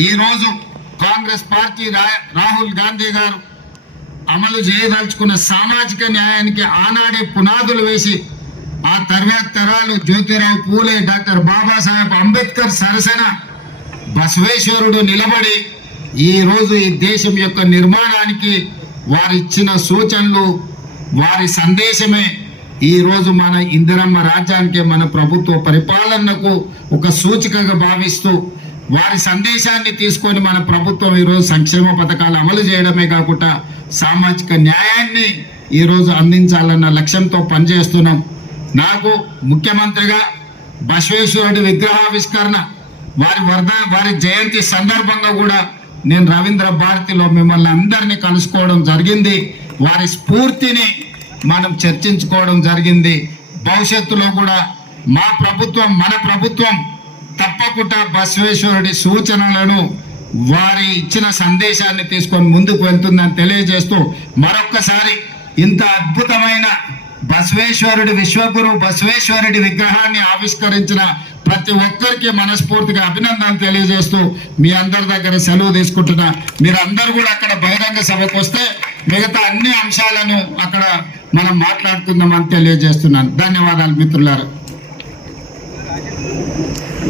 ఈరోజు కాంగ్రెస్ పార్టీ రాహుల్ గాంధీ గారు అమలు చేయదలుచుకున్న సామాజిక న్యాయానికి ఆనాడే పునాదులు వేసి ఆ తర్వాత తరాలు జ్యోతిరావు పూలే డాక్టర్ బాబాసాహెబ్ అంబేద్కర్ సరసన బసవేశ్వరుడు నిలబడి ఈరోజు ఈ దేశం యొక్క నిర్మాణానికి వారిచ్చిన సూచనలు వారి సందేశమే ఈరోజు మన ఇందిరమ్మ రాజ్యానికి మన ప్రభుత్వ పరిపాలనకు ఒక సూచికగా భావిస్తూ వారి సందేశాన్ని తీసుకొని మన ప్రభుత్వం ఈరోజు సంక్షేమ పథకాలు అమలు చేయడమే కాకుండా సామాజిక న్యాయాన్ని ఈరోజు అందించాలన్న లక్ష్యంతో పనిచేస్తున్నాం. నాకు ముఖ్యమంత్రిగా బసవేశ్వరుడి విగ్రహావిష్కరణ వారి వర్ధ వారి జయంతి సందర్భంగా కూడా నేను రవీంద్ర భారతిలో మిమ్మల్ని అందరినీ కలుసుకోవడం జరిగింది. వారి స్ఫూర్తిని మనం చర్చించుకోవడం జరిగింది. భవిష్యత్తులో కూడా మా ప్రభుత్వం మన ప్రభుత్వం తప్పకుండా బసవేశ్వరుడి సూచనలను వారి ఇచ్చిన సందేశాన్ని తీసుకొని ముందుకు వెళ్తుందని తెలియజేస్తూ మరొక్కసారి ఇంత అద్భుతమైన బసవేశ్వరుడి విశ్వగురు బసవేశ్వరుడి విగ్రహాన్ని ఆవిష్కరించిన ప్రతి ఒక్కరికి మనస్ఫూర్తిగా అభినందనలు తెలియజేస్తూ మీ అందరి దగ్గర సెలవు తీసుకుంటున్నా. మీరు అందరు కూడా అక్కడ బహిరంగ సభకు వస్తే మిగతా అన్ని అంశాలను అక్కడ మనం మాట్లాడుకుందామని తెలియజేస్తున్నాను. ధన్యవాదాలు మిత్రులారా.